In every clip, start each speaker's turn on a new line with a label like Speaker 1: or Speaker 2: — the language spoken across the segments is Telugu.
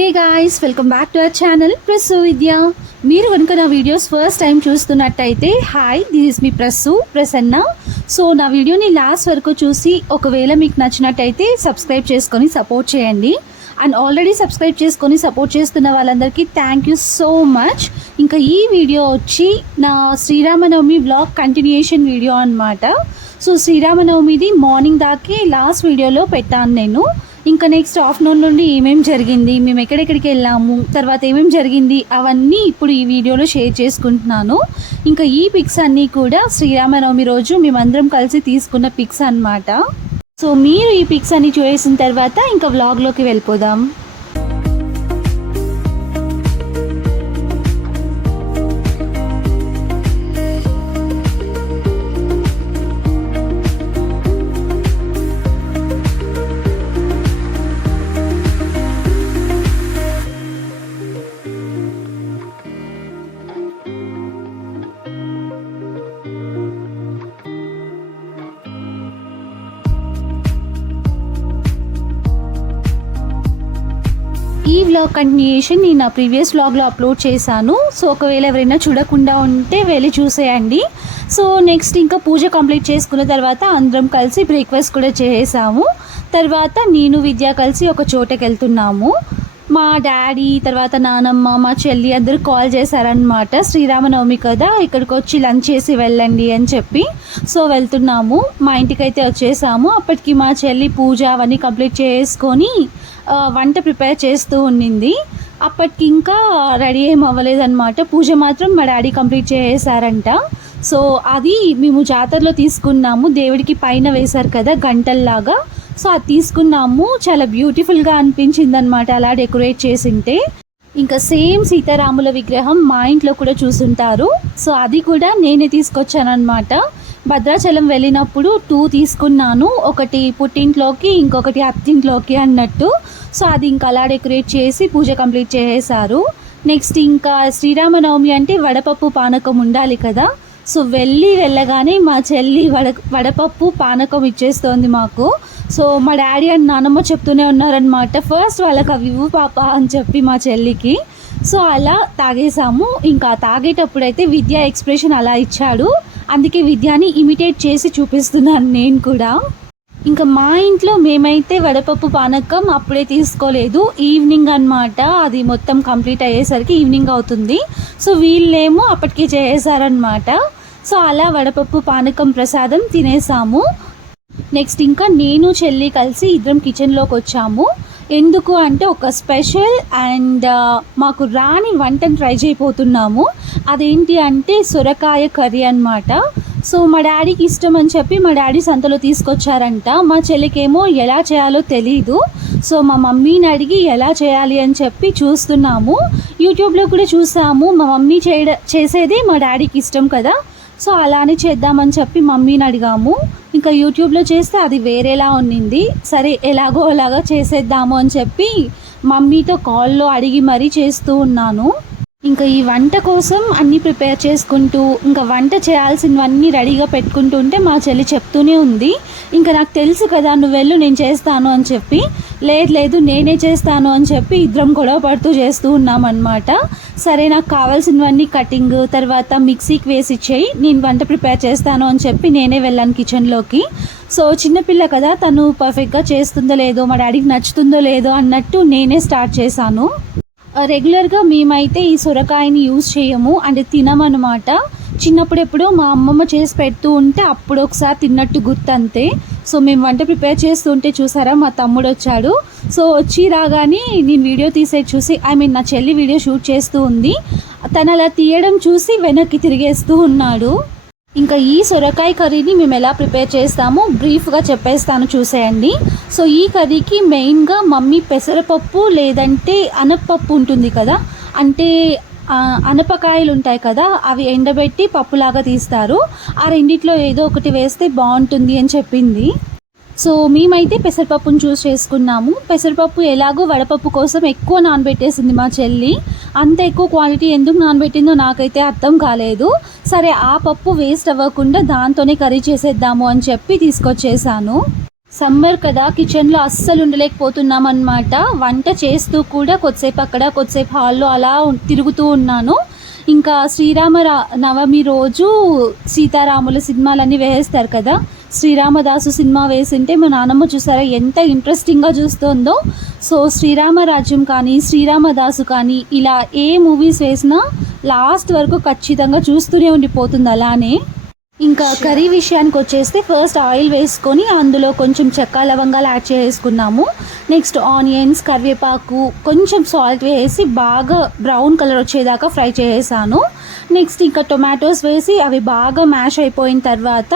Speaker 1: Hey guys welcome back to our channel Prassu Vidya మీరు కనుక నా వీడియోస్ ఫస్ట్ టైం చూస్తున్నట్టయితే hi this is me Prassu Prasanna. So నా వీడియోని లాస్ట్ వరకు చూసి ఒకవేళ మీకు నచ్చినట్టయితే సబ్స్క్రైబ్ చేసుకొని సపోర్ట్ చేయండి. అండ్ ఆల్రెడీ సబ్స్క్రైబ్ చేసుకొని సపోర్ట్ చేస్తున్న వాళ్ళందరికీ థ్యాంక్ యూ సో మచ్ ఇంకా ఈ వీడియో వచ్చి నా శ్రీరామనవమి బ్లాగ్ కంటిన్యూషన్ వీడియో అనమాట సో శ్రీరామనవమిది మార్నింగ్ దాకే లాస్ట్ వీడియోలో పెట్టాను నేను. ఇంకా నెక్స్ట్ ఆఫ్టర్నూన్ నుండి ఏమేమి జరిగింది మేము ఎక్కడెక్కడికి వెళ్ళాము తర్వాత ఏమేమి జరిగింది అవన్నీ ఇప్పుడు ఈ వీడియోలో షేర్ చేసుకుంటున్నాను. ఇంకా ఈ పిక్స్ అన్నీ కూడా శ్రీరామనవమి రోజు మేమందరం కలిసి తీసుకున్న పిక్స్ అనమాట సో మీరు ఈ పిక్స్ అన్ని చూసిన తర్వాత ఇంకా వ్లాగ్లోకి వెళ్ళిపోదాం. ఈ వ్లాగ్ కంటిన్యూషన్ నేను నా ప్రీవియస్ వ్లాగ్లో అప్లోడ్ చేశాను. సో ఒకవేళ ఎవరైనా చూడకుండా ఉంటే వెళ్ళి చూసేయండి. సో నెక్స్ట్ ఇంకా పూజ కంప్లీట్ చేసుకున్న తర్వాత అందరం కలిసి బ్రేక్ఫాస్ట్ కూడా చేసాము. తర్వాత నేను విద్య కలిసి ఒక చోటకి వెళ్తున్నాము. మా డాడీ తర్వాత నానమ్మ మా చెల్లి అందరూ కాల్ చేశారనమాట శ్రీరామనవమి కదా ఇక్కడికి వచ్చి లంచ్ చేసి వెళ్ళండి అని చెప్పి. సో వెళ్తున్నాము. మా ఇంటికైతే వచ్చేసాము. అప్పటికి మా చెల్లి పూజ అవన్నీ కంప్లీట్ చేసుకొని వంట ప్రిపేర్ చేస్తూ ఉండింది అప్పటికి ఇంకా రెడీ ఏం అవ్వలేదన్నమాట. పూజ మాత్రం మా డాడీ కంప్లీట్ చేసేసారంట సో అది మేము జాతరలో తీసుకున్నాము. దేవుడికి పైన వేశారు కదా గంటల్లాగా. సో అది తీసుకున్నాము. చాలా బ్యూటిఫుల్గా అనిపించింది అనమాట అలా డెకరేట్ చేసింటే. ఇంకా సేమ్ సీతారాముల విగ్రహం మా ఇంట్లో కూడా చూసుంటారు. సో అది కూడా నేనే తీసుకొచ్చాను అనమాట భద్రాచలం వెళ్ళినప్పుడు టూ తీసుకున్నాను. ఒకటి పుట్టింట్లోకి ఇంకొకటి అత్తింట్లోకి అన్నట్టు. సో అది ఇంకా అలా డెకరేట్ చేసి పూజ కంప్లీట్ చేసేసారు నెక్స్ట్ ఇంకా శ్రీరామనవమి అంటే వడపప్పు పానకం ఉండాలి కదా. సో వెళ్ళి వెళ్ళగానే మా చెల్లి వడ వడపప్పు పానకం ఇచ్చేస్తోంది మాకు. సో మా డాడీ అండ్ నానమ్మ చెప్తూనే ఉన్నారనమాట ఫస్ట్ వాళ్ళకి అవి ఇవ్వు పాప అని చెప్పి మా చెల్లికి. సో అలా తాగేసాము ఇంకా తాగేటప్పుడు అయితే విద్య ఎక్స్ప్రెషన్ అలా ఇచ్చాడు. అందుకే విద్యాని ఇమిటేట్ చేసి చూపిస్తున్నాను నేను కూడా. ఇంకా మా ఇంట్లో మేమైతే వడపప్పు పానకం అప్పుడే తీసుకోలేదు. ఈవినింగ్ అన్నమాట. అది మొత్తం కంప్లీట్ అయ్యేసరికి ఈవినింగ్ అవుతుంది. సో వీళ్ళేమో అప్పటికి చేసేసారనమాట సో అలా వడపప్పు పానకం ప్రసాదం తినేసాము. నెక్స్ట్ ఇంకా నేను చెల్లి కలిసి ఇద్దరం కిచెన్లోకి వచ్చాము. ఎందుకు అంటే ఒక స్పెషల్ అండ్ uh, మాకు రాని వంటను ట్రై చేయబోతున్నాము. అదేంటి అంటే సొరకాయ కర్రీ అన్నమాట. సో మా డాడీకి ఇష్టం అని చెప్పి మా డాడీ సంతలో తీసుకొచ్చారంట. మా చెల్లికేమో ఎలా చేయాలో తెలీదు. సో మా మమ్మీని అడిగి ఎలా చేయాలి అని చెప్పి చూస్తున్నాము. యూట్యూబ్లో కూడా చూసాము. మా మమ్మీ చేయడ చేసేది మా డాడీకి ఇష్టం కదా. సో అలానే చేద్దామని చెప్పి మమ్మీని అడిగాము. ఇంకా యూట్యూబ్లో చేస్తే అది వేరేలా ఉన్నింది. సరే ఎలాగో అలాగో చేసేద్దాము అని చెప్పి మమ్మీతో కాల్లో అడిగి మరీ చేస్తూ ఉన్నాను. ఇంకా ఈ వంట కోసం అన్నీ ప్రిపేర్ చేసుకుంటూ ఇంకా వంట చేయాల్సినవన్నీ రెడీగా పెట్టుకుంటూ ఉంటే మా చెల్లి చెప్తూనే ఉంది. ఇంకా నాకు తెలుసు కదా నువ్వు వెళ్ళు నేను చేస్తాను అని చెప్పి. లేదు లేదు నేనే చేస్తాను అని చెప్పి ఇద్దరం గొడవ పడుతూ చేస్తూ ఉన్నామన్నమాట. సరే నాకు కావాల్సినవన్నీ కటింగ్ తర్వాత మిక్సీకి వేసి ఇచ్చేయి నేను వంట ప్రిపేర్ చేస్తాను అని చెప్పి నేనే వెళ్ళాను కిచెన్లోకి. సో చిన్నపిల్ల కదా తను పర్ఫెక్ట్గా చేస్తుందో లేదో మా డాడీకి నచ్చుతుందో లేదో అన్నట్టు నేనే స్టార్ట్ చేశాను. Uh, రెగ్యులర్గా మేమైతే ఈ సొరకాయని యూజ్ చేయము. అంటే తినమన్నమాట. చిన్నప్పుడు ఎప్పుడో మా అమ్మమ్మ చేసి పెడుతూ ఉంటే అప్పుడు ఒకసారి తిన్నట్టు గుర్తంతే. సో మేము వంట ప్రిపేర్ చేస్తుంటే చూసారా మా తమ్ముడు వచ్చాడు సో వచ్చి రాగానే నేను వీడియో తీసే చూసి ఐ మీన్ నా చెల్లి వీడియో షూట్ చేస్తూ ఉంది. తను అలా తీయడం చూసి వెనక్కి తిరిగేస్తూ ఉన్నాడు. ఇంకా ఈ సొరకాయ కర్రీని మేము ఎలా ప్రిపేర్ చేస్తామో బ్రీఫ్గా చెప్పేస్తాను చూసేయండి. సో ఈ కర్రీకి మెయిన్గా మమ్మీ పెసరపప్పు లేదంటే అనపప్పు ఉంటుంది కదా. అంటే అనపకాయలు ఉంటాయి కదా అవి ఎండబెట్టి పప్పులాగా తీస్తారు. ఆ రెండిట్లో ఏదో ఒకటి వేస్తే బాగుంటుంది అని చెప్పింది. సో మేమైతే పెసరపప్పును చూస్ చేసుకున్నాము. పెసరపప్పు ఎలాగో వడపప్పు కోసం ఎక్కువ నానబెట్టేసింది మా చెల్లి. అంత ఎక్కువ క్వాలిటీ ఎందుకు నానబెట్టిందో నాకైతే అర్థం కాలేదు. సరే ఆ పప్పు వేస్ట్ అవ్వకుండా దాంతోనే కర్రీ చేసేద్దాము అని చెప్పి తీసుకొచ్చేసాను. సమ్మర్ కదా కిచెన్లో అస్సలు ఉండలేకపోతున్నాం అనమాట వంట చేస్తూ కూడా కొద్దిసేపు అక్కడ కొద్దిసేపు హాల్లో అలా తిరుగుతూ ఉన్నాను. ఇంకా శ్రీరామ నవమి రోజు సీతారాముల సినిమాలన్నీ వేస్తారు కదా శ్రీరామదాసు సినిమా వేసింటే మా నాన్నమ్మ చూసారా ఎంత ఇంట్రెస్టింగ్గా చూస్తుందో. సో శ్రీరామరాజ్యం కానీ శ్రీరామదాసు కానీ ఇలా ఏ మూవీస్ వేసినా లాస్ట్ వరకు ఖచ్చితంగా చూస్తూనే ఉండిపోతుంది అలానే. ఇంకా కర్రీ విషయానికి వచ్చేస్తే ఫస్ట్ ఆయిల్ వేసుకొని అందులో కొంచెం చెక్క లవంగాలు యాడ్ చేసుకున్నాము. నెక్స్ట్ ఆనియన్స్ కరివేపాకు కొంచెం సాల్ట్ వేసి బాగా బ్రౌన్ కలర్ వచ్చేదాకా ఫ్రై చేసాను. నెక్స్ట్ ఇంకా టొమాటోస్ వేసి అవి బాగా మ్యాష్ అయిపోయిన తర్వాత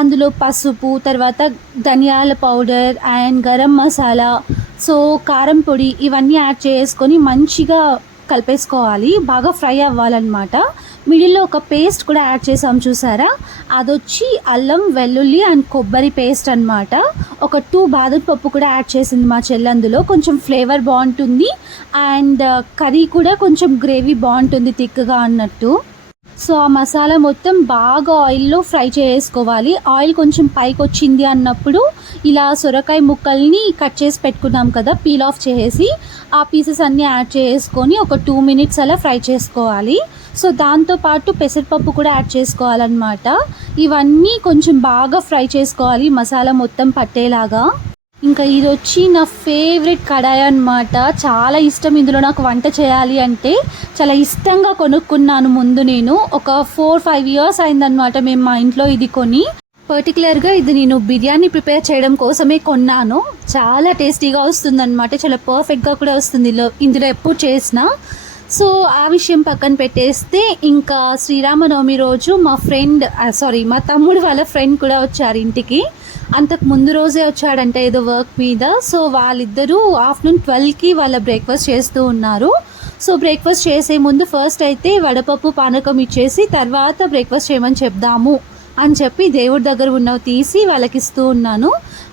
Speaker 1: అందులో పసుపు తర్వాత ధనియాల powder and garam masala. So కారం పొడి ఇవన్నీ యాడ్ చేసుకొని మంచిగా కలిపేసుకోవాలి. బాగా ఫ్రై అవ్వాలన్నమాట. మిడిల్లో ఒక పేస్ట్ కూడా యాడ్ చేసాం చూసారా? అదొచ్చి అల్లం వెల్లుల్లి అండ్ కొబ్బరి పేస్ట్ అన్నమాట. ఒక టూ బాదం పప్పు కూడా యాడ్ చేసింది మా చెల్లందులో కొంచెం ఫ్లేవర్ బాగుంటుంది అండ్ కర్రీ కూడా కొంచెం గ్రేవీ బాగుంటుంది థిక్గా అన్నట్టు. సో ఆ మసాలా మొత్తం బాగా ఆయిల్లో ఫ్రై చేసుకోవాలి. ఆయిల్ కొంచెం పైకి వచ్చింది అన్నప్పుడు ఇలా సొరకాయ ముక్కల్ని కట్ చేసి పెట్టుకున్నాం కదా పీల్ ఆఫ్ చేసి ఆ పీసెస్ అన్నీ యాడ్ చేసుకొని ఒక టూ మినిట్స్ అలా ఫ్రై చేసుకోవాలి. సో దాంతోపాటు పెసరపప్పు కూడా యాడ్ చేసుకోవాలన్నమాట. ఇవన్నీ కొంచెం బాగా ఫ్రై చేసుకోవాలి మసాలా మొత్తం పట్టేలాగా. ఇంకా ఇది వచ్చి నా ఫేవరెట్ కడాయి అన్నమాట. చాలా ఇష్టం ఇందులో నాకు వంట చేయాలి అంటే చాలా ఇష్టంగా కొనుక్కున్నాను ముందు నేను. ఒక ఫోర్ ఫైవ్ ఇయర్స్ అయిందనమాట మేము మా ఇంట్లో ఇది కొని. పర్టికులర్గా ఇది నేను బిర్యానీ ప్రిపేర్ చేయడం కోసమే కొన్నాను. చాలా టేస్టీగా వస్తుందన్నమాట. చాలా పర్ఫెక్ట్గా కూడా వస్తుంది ఇందులో ఇందులో ఎప్పుడు చేసినా. సో ఆ విషయం పక్కన పెట్టేస్తే ఇంకా శ్రీరామనవమి రోజు మా ఫ్రెండ్ సారీ మా తమ్ముడు వాళ్ళ ఫ్రెండ్ కూడా వచ్చారు ఇంటికి. అంతకు ముందు రోజే వచ్చాడంట ఏదో వర్క్ మీద. సో వాళ్ళిద్దరూ ఆఫ్టర్నూన్ ట్వెల్వ్కి వాళ్ళ బ్రేక్ఫాస్ట్ చేస్తూ ఉన్నారు. సో బ్రేక్ఫాస్ట్ చేసే ముందు ఫస్ట్ అయితే వడపప్పు పానకం ఇచ్చేసి తర్వాత బ్రేక్ఫాస్ట్ చేయమని చెప్దాము అని చెప్పి దేవుడి దగ్గర ఉన్నవి తీసి వాళ్ళకి ఇస్తూ ఉన్నాను.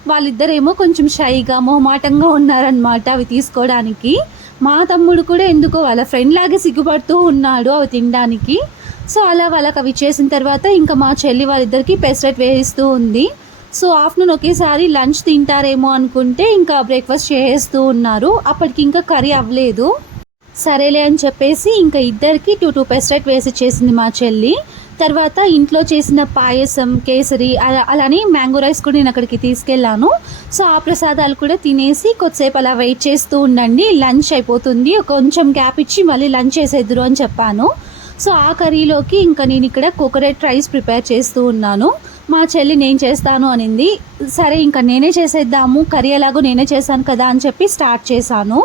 Speaker 1: వాళ్ళిద్దరేమో కొంచెం షైగా మొహమాటంగా ఉన్నారనమాట అవి తీసుకోవడానికి. మా తమ్ముడు కూడా ఎందుకో వాళ్ళ ఫ్రెండ్ లాగే సిగ్గుపడుతూ ఉన్నాడు అవి తినడానికి. సో అలా వాళ్ళకి అవి చేసిన తర్వాత ఇంకా మా చెల్లి వాళ్ళిద్దరికి పెసరెట్ వేయిస్తూ ఉంది. సో ఆఫ్టర్నూన్ ఒకేసారి లంచ్ తింటారేమో అనుకుంటే ఇంకా బ్రేక్ఫాస్ట్ చేస్తూ ఉన్నారు. అప్పటికి ఇంకా కర్రీ అవ్వలేదు. సరేలే అని చెప్పేసి ఇంకా ఇద్దరికి టూ టూ పెసరెట్ వేసి చేసింది మా చెల్లి. తర్వాత ఇంట్లో చేసిన పాయసం కేసరి అలా అలానే మ్యాంగో రైస్ కూడా నేను అక్కడికి తీసుకెళ్ళాను. సో ఆ ప్రసాదాలు కూడా తినేసి కొద్దిసేపు అలా వెయిట్ చేస్తూ ఉండండి. లంచ్ అయిపోతుంది. కొంచెం గ్యాప్ ఇచ్చి మళ్ళీ లంచ్ చేసేద్దురు అని చెప్పాను. సో ఆ కర్రీలోకి ఇంకా నేను ఇక్కడ కోకోనట్ రైస్ ప్రిపేర్ చేస్తూ ఉన్నాను. మా చెల్లి నేను చేస్తాను అనింది. సరే ఇంకా నేనే చేసేద్దాము కర్రీ ఎలాగో నేనే చేశాను కదా అని చెప్పి స్టార్ట్ చేశాను.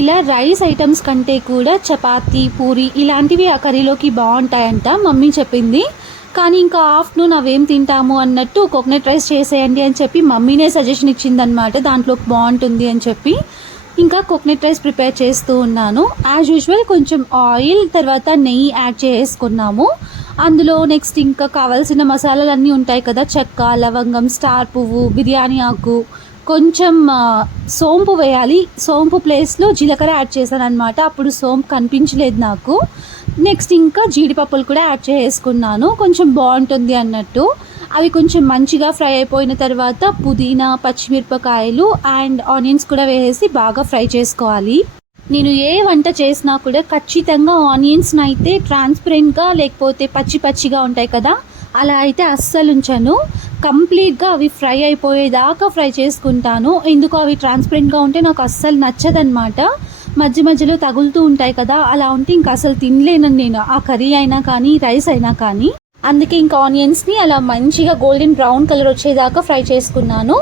Speaker 1: ఇలా రైస్ ఐటమ్స్ కంటే కూడా చపాతీ పూరి ఇలాంటివి ఆ కర్రీలోకి బాగుంటాయంట మమ్మీ చెప్పింది. కానీ ఇంకా ఆఫ్టర్నూన్ అవేం తింటాము అన్నట్టు కోకోనట్ రైస్ చేసేయండి అని చెప్పి మమ్మీనే సజెషన్ ఇచ్చిందనమాట దాంట్లో బాగుంటుంది అని చెప్పి. ఇంకా కోకోనట్ రైస్ ప్రిపేర్ చేస్తూ ఉన్నాను. యాజ్ యూజువల్ కొంచెం ఆయిల్ తర్వాత నెయ్యి యాడ్ చేసుకున్నాము. అందులో నెక్స్ట్ ఇంకా కావాల్సిన మసాలాలు అన్నీ ఉంటాయి కదా చెక్క లవంగం స్టార్ పువ్వు బిర్యానీ ఆకు. కొంచెం సోంపు వేయాలి. సోంపు ప్లేస్లో జీలకర్ర యాడ్ చేశాను అనమాట అప్పుడు సోంపు కనిపించలేదు నాకు. నెక్స్ట్ ఇంకా జీడిపప్పులు కూడా యాడ్ చేసుకున్నాను. కొంచెం బాగుంటుంది అన్నట్టు. అవి కొంచెం మంచిగా ఫ్రై అయిపోయిన తర్వాత పుదీనా పచ్చిమిరపకాయలు అండ్ ఆనియన్స్ కూడా వేసి బాగా ఫ్రై చేసుకోవాలి. నేను ఏ వంట చేసినా కూడా ఖచ్చితంగా ఆనియన్స్ని అయితే ట్రాన్స్పరెంట్గా లేకపోతే పచ్చి పచ్చిగా ఉంటాయి కదా అలా అయితే అస్సలు ఉంచాను. కంప్లీట్గా అవి ఫ్రై అయిపోయేదాకా ఫ్రై చేసుకుంటాను. ఎందుకు అవి ట్రాన్స్పరెంట్గా ఉంటే నాకు అస్సలు నచ్చదనమాట మధ్య మధ్యలో తగులుతూ ఉంటాయి కదా అలా ఉంటే ఇంకా అసలు తినలేను నేను. ఆ కర్రీ అయినా కానీ రైస్ అయినా కానీ. అందుకే ఇంకా ఆనియన్స్ని అలా మంచిగా గోల్డెన్ బ్రౌన్ కలర్ వచ్చేదాకా ఫ్రై చేసుకున్నాను.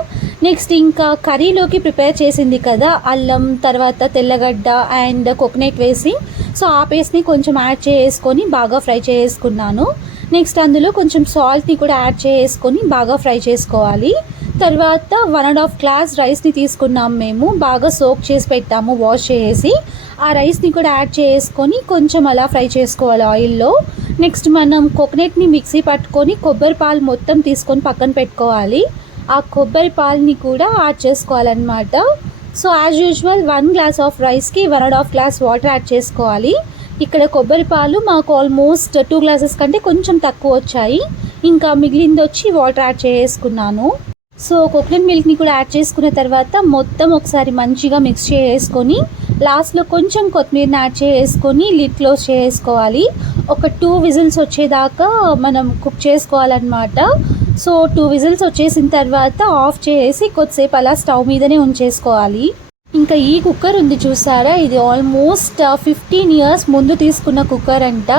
Speaker 1: నెక్స్ట్ ఇంకా కర్రీలోకి ప్రిపేర్ చేసింది కదా అల్లం తర్వాత తెల్లగడ్డ అండ్ కోకోనట్ వేసి సో ఆ పేస్ట్ని కొంచెం యాడ్ చేసుకొని బాగా ఫ్రై చేసుకున్నాను. నెక్స్ట్ అందులో కొంచెం సాల్ట్ని కూడా యాడ్ చేసుకొని బాగా ఫ్రై చేసుకోవాలి. తర్వాత వన్ అండ్ హాఫ్ గ్లాస్ రైస్ని తీసుకున్నాం మేము బాగా సోక్ చేసి పెట్టాము వాష్ చేసి. ఆ రైస్ని కూడా యాడ్ చేసుకొని కొంచెం అలా ఫ్రై చేసుకోవాలి ఆయిల్లో. నెక్స్ట్ మనం కోకోనట్ని మిక్సీ పట్టుకొని కొబ్బరి పాలు మొత్తం తీసుకొని పక్కన పెట్టుకోవాలి. ఆ కొబ్బరి పాలని కూడా యాడ్ చేసుకోవాలన్నమాట. So as usual one glass of రైస్కి one and half glass water add చేసుకోవాలి. ఇక్కడ కొబ్బరి పాలు మాకు ఆల్మోస్ట్ టూ గ్లాసెస్ కంటే కొంచెం తక్కువ వచ్చాయి. ఇంకా మిగిలింది వచ్చి వాటర్ యాడ్ చేసుకున్నాను. సో కోకోనట్ మిల్క్ని కూడా యాడ్ చేసుకున్న తర్వాత మొత్తం ఒకసారి మంచిగా మిక్స్ చేసుకొని లాస్ట్లో కొంచెం కొత్తిమీరని యాడ్ చేసుకొని లిడ్ క్లోజ్ చేసుకోవాలి. ఒక టూ విజిల్స్ వచ్చేదాకా మనం కుక్ చేసుకోవాలన్నమాట. సో టూ విజిల్స్ వచ్చేసిన తర్వాత ఆఫ్ చేసి కొద్దిసేపు అలా స్టవ్ మీదనే ఉంచేసుకోవాలి. ఇంకా ఈ కుక్కర్ ఉంది చూసారా? ఇది ఆల్మోస్ట్ ఫిఫ్టీన్ ఇయర్స్ ముందు తీసుకున్న కుక్కర్ అంట.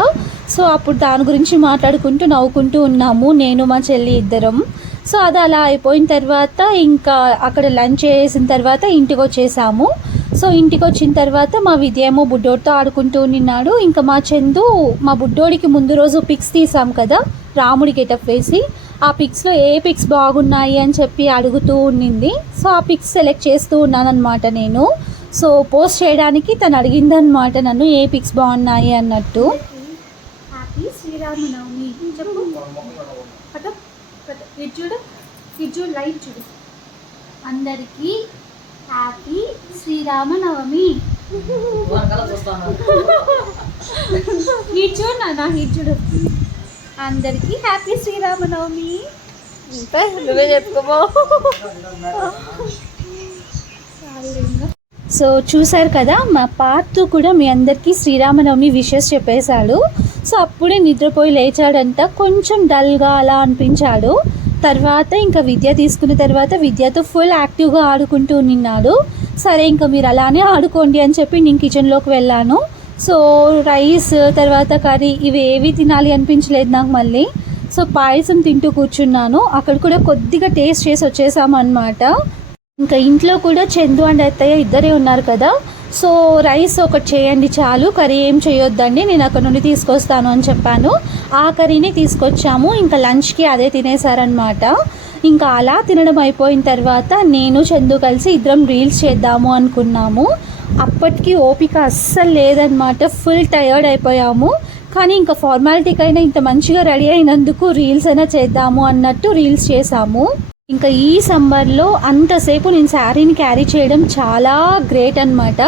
Speaker 1: సో అప్పుడు దాని గురించి మాట్లాడుకుంటూ నవ్వుకుంటూ ఉన్నాము నేను మా చెల్లి ఇద్దరం. సో అది అలా అయిపోయిన తర్వాత ఇంకా అక్కడ లంచ్ చేసిన తర్వాత ఇంటికి వచ్చేసాము. సో ఇంటికి వచ్చిన తర్వాత మా విద్యేమో బుడ్డోడితో ఆడుకుంటూ ఉన్నాడు ఇంకా మా చందు మా బుడ్డోడికి ముందు రోజు పిక్స్ తీసాం కదా రాముడి గెటప్ వేసి. ఆ పిక్స్లో ఏ పిక్స్ బాగున్నాయి అని చెప్పి అడుగుతూ ఉండింది. సో ఆ పిక్స్ సెలెక్ట్ చేస్తూ ఉన్నానన్నమాట నేను. సో పోస్ట్ చేయడానికి తను అడిగిందనమాట నన్ను ఏ పిక్స్ బాగున్నాయి అన్నట్టు. హ్యాపీ శ్రీరామనవమి చెప్పు. పట పట ఇటు చూడు. ఇటు చూడు లైట్ చూడు. అందరికీ హ్యాపీ శ్రీరామనవమి ఇటు చూడు నాన్న ఇటు చూడు. అందరికీ హ్యాపీ శ్రీరామనవమి.
Speaker 2: నువ్వే
Speaker 1: సో చూసారు కదా మా పార్తు కూడా మీ అందరికీ శ్రీరామనవమి విషెస్ చెప్పేశాడు. సో అప్పుడే నిద్రపోయి లేచాడంట కొంచెం డల్గా అలా అనిపించాడు. తర్వాత ఇంకా విద్య తీసుకున్న తర్వాత విద్యతో ఫుల్ యాక్టివ్గా ఆడుకుంటూ నిన్నాడు. సరే ఇంకా మీరు అలానే ఆడుకోండి అని చెప్పి నేను కిచెన్లోకి వెళ్ళాను. సో రైస్ తర్వాత కర్రీ ఇవి ఏవి తినాలి అనిపించలేదు నాకు మళ్ళీ. సో పాయసం తింటూ కూర్చున్నాను. అక్కడ కూడా కొద్దిగా టేస్ట్ చేసి వచ్చేసాము అనమాట ఇంకా ఇంట్లో కూడా చందు అండ్ అత్తయ్య ఇద్దరే ఉన్నారు కదా. సో రైస్ ఒకటి చేయండి చాలు కర్రీ ఏం చేయొద్దండి నేను అక్కడ నుండి తీసుకొస్తాను అని చెప్పాను. ఆ కర్రీని తీసుకొచ్చాము. ఇంకా లంచ్కి అదే తినేసారనమాట ఇంకా అలా తినడం అయిపోయిన తర్వాత నేను చందు కలిసి ఇద్దరం రీల్స్ చేద్దాము అనుకున్నాము. అప్పటికి ఓపిక అస్సలు లేదనమాట ఫుల్ టయర్డ్ అయిపోయాము. కానీ ఇంకా ఫార్మాలిటీకైనా ఇంత మంచిగా రెడీ అయినందుకు రీల్స్ అయినా చేద్దాము అన్నట్టు రీల్స్ చేసాము ఇంకా ఈ సమ్మర్లో అంతసేపు నేను శారీని క్యారీ చేయడం చాలా గ్రేట్ అనమాట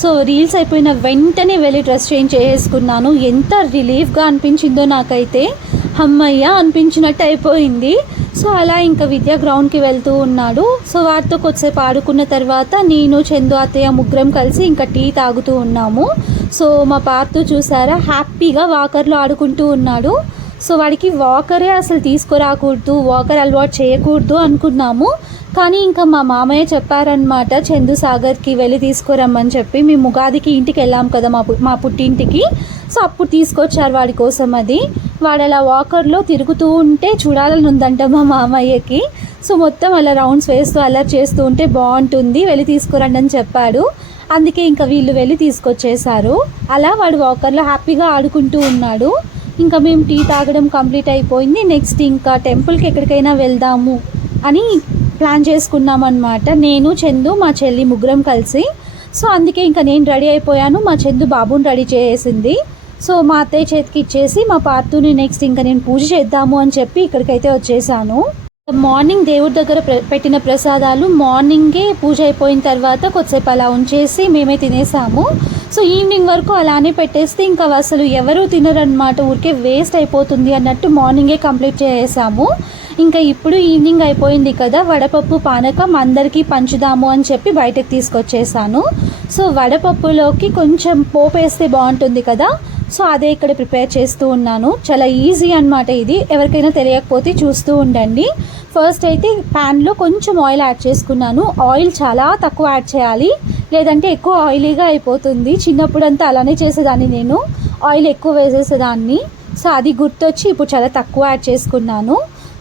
Speaker 1: సో రీల్స్ అయిపోయిన వెంటనే వెళ్ళి డ్రెస్ చేంజ్ చేసుకున్నాను ఎంత రిలీఫ్గా అనిపించిందో నాకైతే. అమ్మయ్య అనిపించినట్టు అయిపోయింది. సో అలా ఇంకా విద్యా గ్రౌండ్కి వెళ్తూ ఉన్నాడు. సో వాటితో కొద్దిసేపు ఆడుకున్న తర్వాత నేను చందు అత్తయ్య ముగ్గురం కలిసి ఇంకా టీ తాగుతూ ఉన్నాము. సో మా పాత చూసారా హ్యాపీగా వాకర్లో ఆడుకుంటూ ఉన్నాడు. సో వాడికి వాకరే అసలు తీసుకురాకూడదు వాకర్ అలవాటు చేయకూడదు అనుకున్నాము. కానీ ఇంకా మా మామయ్య చెప్పారనమాట చందు సాగర్కి వెళ్ళి తీసుకురమ్మని చెప్పి మేము ఉగాదికి ఇంటికి వెళ్ళాం కదా మా పు- మా పుట్టింటికి. సో అప్పుడు తీసుకొచ్చారు వాడి కోసం అది. వాడు అలా వాకర్లో తిరుగుతూ ఉంటే చూడాలని ఉందంట మా మామయ్యకి. సో మొత్తం అలా రౌండ్స్ వేస్తూ అలర్ చేస్తూ ఉంటే బాగుంటుంది. వెళ్ళి తీసుకురండి అని చెప్పాడు. అందుకే ఇంకా వీళ్ళు వెళ్ళి తీసుకొచ్చేసారు అలా వాడు వాకర్లో హ్యాపీగా ఆడుకుంటూ ఉన్నాడు. ఇంకా మేము టీ తాగడం కంప్లీట్ అయిపోయింది. నెక్స్ట్ ఇంకా టెంపుల్కి ఎక్కడికైనా వెళ్దాము అని ప్లాన్ చేసుకున్నాం అనమాట నేను చందు మా చెల్లి ముగ్గురం కలిసి. సో అందుకే ఇంకా నేను రెడీ అయిపోయాను. మా చందు బాబుని రెడీ చేసింది. సో మా అత్తయ్య చేతికి ఇచ్చేసి మా పార్తుని నెక్స్ట్ ఇంకా నేను పూజ చేద్దాము అని చెప్పి ఇక్కడికైతే వచ్చేసాను. మార్నింగ్ దేవుడి దగ్గర పెట్టిన ప్రసాదాలు మార్నింగే పూజ అయిపోయిన తర్వాత కొద్దిసేపు అలా ఉంచేసి మేమే తినేసాము. సో ఈవినింగ్ వరకు అలానే పెట్టేస్తే ఇంకా అసలు ఎవరు తినరనమాట ఊరికే వేస్ట్ అయిపోతుంది అన్నట్టు మార్నింగే కంప్లీట్ చేసేసాము. ఇంకా ఇప్పుడు ఈవినింగ్ అయిపోయింది కదా వడపప్పు పానకం అందరికీ పంచుదాము అని చెప్పి బయటకు తీసుకొచ్చేసాను. సో వడపప్పులోకి కొంచెం పోపు వేస్తే బాగుంటుంది కదా సో అదే ఇక్కడ ప్రిపేర్ చేస్తూ ఉన్నాను. చాలా ఈజీ అనమాట ఇది. ఎవరికైనా తెలియకపోతే చూస్తూ ఉండండి. ఫస్ట్ అయితే ప్యాన్లో కొంచెం ఆయిల్ యాడ్ చేసుకున్నాను. ఆయిల్ చాలా తక్కువ యాడ్ చేయాలి. లేదంటే ఎక్కువ ఆయిలీగా అయిపోతుంది. చిన్నప్పుడంతా అలానే చేసేదాన్ని నేను. ఆయిల్ ఎక్కువ వేసేసేదాన్ని. సో అది గుర్తొచ్చి ఇప్పుడు చాలా తక్కువ యాడ్ చేసుకున్నాను.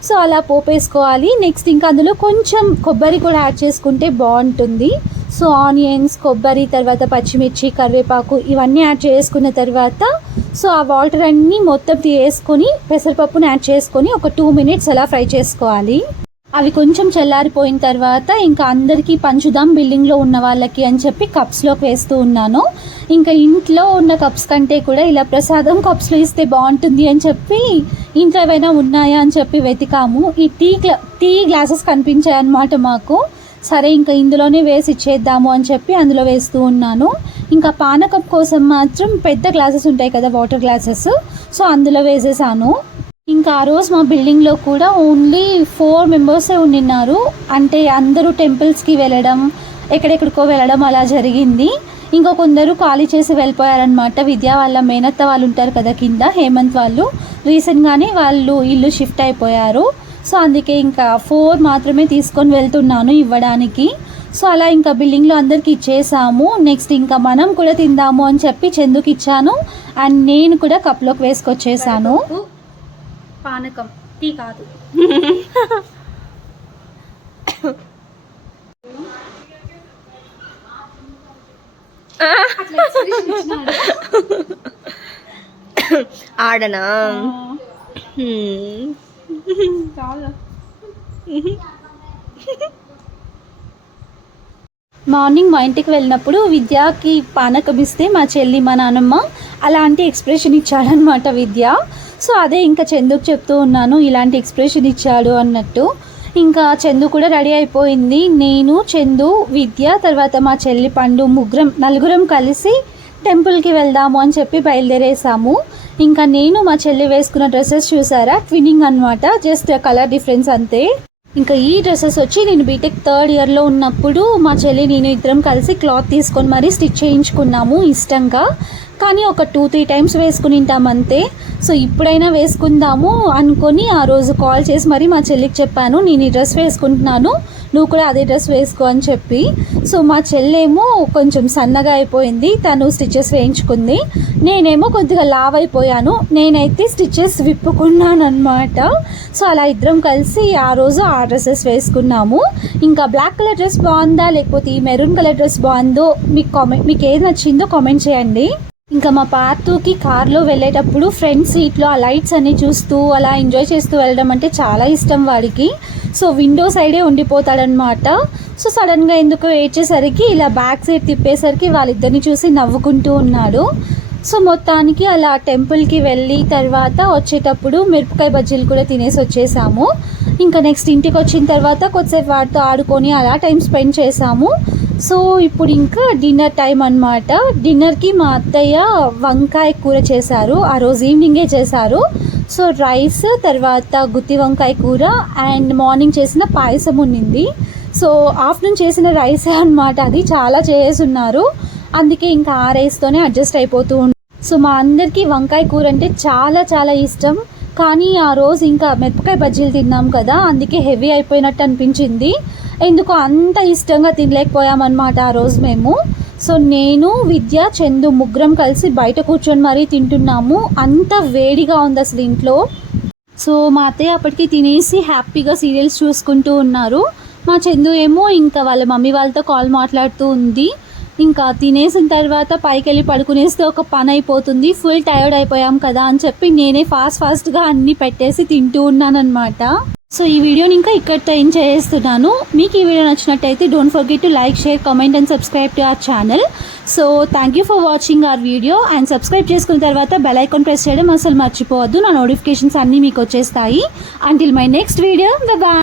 Speaker 1: సో అలా పోపేసుకోవాలి. నెక్స్ట్ ఇంకా అందులో కొంచెం కొబ్బరి కూడా యాడ్ చేసుకుంటే బాగుంటుంది. సో ఆనియన్స్ కొబ్బరి తర్వాత పచ్చిమిర్చి కరివేపాకు ఇవన్నీ యాడ్ చేసుకున్న తర్వాత సో ఆ వాటర్ అన్నీ మొత్తం వేసుకొని పెసరపప్పుని యాడ్ చేసుకొని ఒక టూ మినిట్స్ అలా ఫ్రై చేసుకోవాలి. అవి కొంచెం చల్లారిపోయిన తర్వాత ఇంకా అందరికీ పంచుదాం బిల్డింగ్లో ఉన్న వాళ్ళకి అని చెప్పి కప్స్లోకి వేస్తూ ఉన్నాను. ఇంకా ఇంట్లో ఉన్న కప్స్ కంటే కూడా ఇలా ప్రసాదం కప్స్లో ఇస్తే బాగుంటుంది అని చెప్పి ఇంట్లో ఏమైనా ఉన్నాయా అని చెప్పి వెతికాము. ఈ టీ గ్లా టీ గ్లాసెస్ కనిపించాయి అన్నమాట మాకు. సరే ఇంకా ఇందులోనే వేసి ఇచ్చేద్దాము అని చెప్పి అందులో వేస్తూ ఉన్నాను. ఇంకా పానకం కోసం మాత్రం పెద్ద గ్లాసెస్ ఉంటాయి కదా వాటర్ గ్లాసెస్. సో అందులో వేసేసాను. ఇంకా ఆ రోజు మా బిల్డింగ్లో కూడా ఓన్లీ ఫోర్ మెంబర్సే ఉండిన్నారు. అంటే అందరూ టెంపుల్స్కి వెళ్ళడం ఎక్కడెక్కడికో వెళ్ళడం అలా జరిగింది. ఇంకా కొందరు ఖాళీ చేసి వెళ్ళిపోయారనమాట విద్యా వాళ్ళ మేనత్త వాళ్ళు ఉంటారు కదా కింద హేమంత్ వాళ్ళు. రీసెంట్గానే వాళ్ళు ఇల్లు షిఫ్ట్ అయిపోయారు. సో అందుకే ఇంకా ఫోర్ మాత్రమే తీసుకొని వెళ్తున్నాను ఇవ్వడానికి. సో అలా ఇంకా బిల్డింగ్లో అందరికి ఇచ్చేసాము. నెక్స్ట్ ఇంకా మనం కూడా తిందాము అని చెప్పి చందుకి ఇచ్చాను. అండ్ నేను కూడా కప్లోకి వేసుకొచ్చేసాను. పానకం టీ కాదు.
Speaker 2: ఆడనా?
Speaker 1: మార్నింగ్ మా ఇంటికి వెళ్ళినప్పుడు విద్యాకి పానకం ఇస్తే మా చెల్లి మా నాన్నమ్మ అలాంటి ఎక్స్ప్రెషన్ ఇచ్చాడనమాట విద్య. సో అదే ఇంకా చందుకు చెప్తూ ఉన్నాను ఇలాంటి ఎక్స్ప్రెషన్ ఇచ్చాడు అన్నట్టు. ఇంకా చందు కూడా రెడీ అయిపోయింది. నేను చందు విద్య తర్వాత మా చెల్లి పండు ముగ్గురం నలుగురం కలిసి టెంపుల్కి వెళ్దాము అని చెప్పి బయలుదేరేసాము. ఇంకా నేను మా చెల్లి వేసుకున్న డ్రెస్సెస్ చూసారా? ట్విన్నింగ్ అన్నమాట జస్ట్ కలర్ డిఫరెన్స్ అంతే. ఇంకా ఈ డ్రెస్సెస్ వచ్చి నేను బీటెక్ థర్డ్ ఇయర్లో ఉన్నప్పుడు మా చెల్లి నేను ఇద్దరం కలిసి క్లాత్ తీసుకొని మరీ స్టిచ్ చేయించుకున్నాము ఇష్టంగా. కానీ ఒక టూ త్రీ టైమ్స్ వేసుకుని అంతే. సో ఇప్పుడైనా వేసుకుందాము అనుకొని ఆ రోజు కాల్ చేసి మరి మా చెల్లికి చెప్పాను నేను ఈ డ్రెస్ వేసుకుంటున్నాను. నువ్వు కూడా అదే డ్రెస్ వేసుకో అని చెప్పి. సో మా చెల్లేమో కొంచెం సన్నగా అయిపోయింది. తను స్టిచ్చెస్ వేయించుకుంది. నేనేమో కొద్దిగా లావ్ అయిపోయాను. నేనైతే స్టిచ్చెస్ విప్పుకున్నాను అనమాట సో అలా ఇద్దరం కలిసి ఆ రోజు ఆ డ్రెస్సెస్ వేసుకున్నాము. ఇంకా బ్లాక్ కలర్ డ్రెస్ బాగుందా? లేకపోతే ఈ మెరూన్ కలర్ డ్రెస్ బాగుందో మీకు కామెంట్ మీకు ఏది నచ్చిందో కామెంట్ చేయండి. ఇంకా మా పార్తూకి కార్లో వెళ్ళేటప్పుడు ఫ్రంట్ సీట్లో ఆ లైట్స్ అన్ని చూస్తూ అలా ఎంజాయ్ చేస్తూ వెళ్ళడం అంటే చాలా ఇష్టం వాడికి. సో విండో సైడే ఉండిపోతాడనమాట సో సడన్గా ఎందుకు ఏడ్చేసరికి ఇలా బ్యాక్ సైడ్ తిప్పేసరికి వాళ్ళిద్దరిని చూసి నవ్వుకుంటూ ఉన్నాడు. సో మొత్తానికి అలా టెంపుల్కి వెళ్ళి తర్వాత వచ్చేటప్పుడు మిరపకాయ బజ్జీలు కూడా తినేసి వచ్చేసాము. ఇంకా నెక్స్ట్ ఇంటికి వచ్చిన తర్వాత కొద్దిసేపు వాటితో ఆడుకొని అలా టైం స్పెండ్ చేసాము. సో ఇప్పుడు ఇంకా డిన్నర్ టైం అనమాట డిన్నర్కి మా అత్తయ్య వంకాయ కూర చేశారు. ఆ రోజు ఈవినింగే చేశారు. సో రైస్ తర్వాత గుత్తి వంకాయ కూర అండ్ మార్నింగ్ చేసిన పాయసం ఉన్నింది. సో ఆఫ్టర్నూన్ చేసిన రైసే అనమాట అది. చాలా చేస్తున్నారు. అందుకే ఇంకా ఆ రైస్తోనే అడ్జస్ట్ అయిపోతూ ఉంది సో మా అందరికీ వంకాయ కూర అంటే చాలా చాలా ఇష్టం. కానీ ఆ రోజు ఇంకా మిరపకాయ బజ్జీలు తిన్నాం కదా అందుకే హెవీ అయిపోయినట్టు అనిపించింది. ఎందుకు అంత ఇష్టంగా తినలేకపోయామన్నమాట ఆ రోజు మేము. సో నేను విద్య చందు ముగ్గురం కలిసి బయట కూర్చొని మరీ తింటున్నాము. అంత వేడిగా ఉంది అసలు ఇంట్లో. సో మా అత్తయ్య అప్పటికి తినేసి హ్యాపీగా సీరియల్స్ చూసుకుంటూ ఉన్నారు. మా చందు ఏమో ఇంకా వాళ్ళ మమ్మీ వాళ్ళతో కాల్ మాట్లాడుతూ ఉంది. ఇంకా తినేసిన తర్వాత పైకి వెళ్ళి పడుకునేస్తే ఒక పని అయిపోతుంది. ఫుల్ టైర్డ్ అయిపోయాం కదా అని చెప్పి నేనే ఫాస్ట్ ఫాస్ట్గా అన్నీ పెట్టేసి తింటూ ఉన్నానన్నమాట. సో ఈ వీడియోని ఇంకా ఇక్కడితో ఏం చేస్తున్నాను. మీకు ఈ వీడియో నచ్చినట్టయితే don't forget to like share comment and subscribe to our channel so thank you for watching our video and subscribe చేసుకున్న తర్వాత బెల్ ఐకాన్ ప్రెస్ చేయడం అసలు మర్చిపోవద్దు. నా నోటిఫికేషన్స్ అన్నీ మీకు వచ్చేస్తాయి. Until my next video bye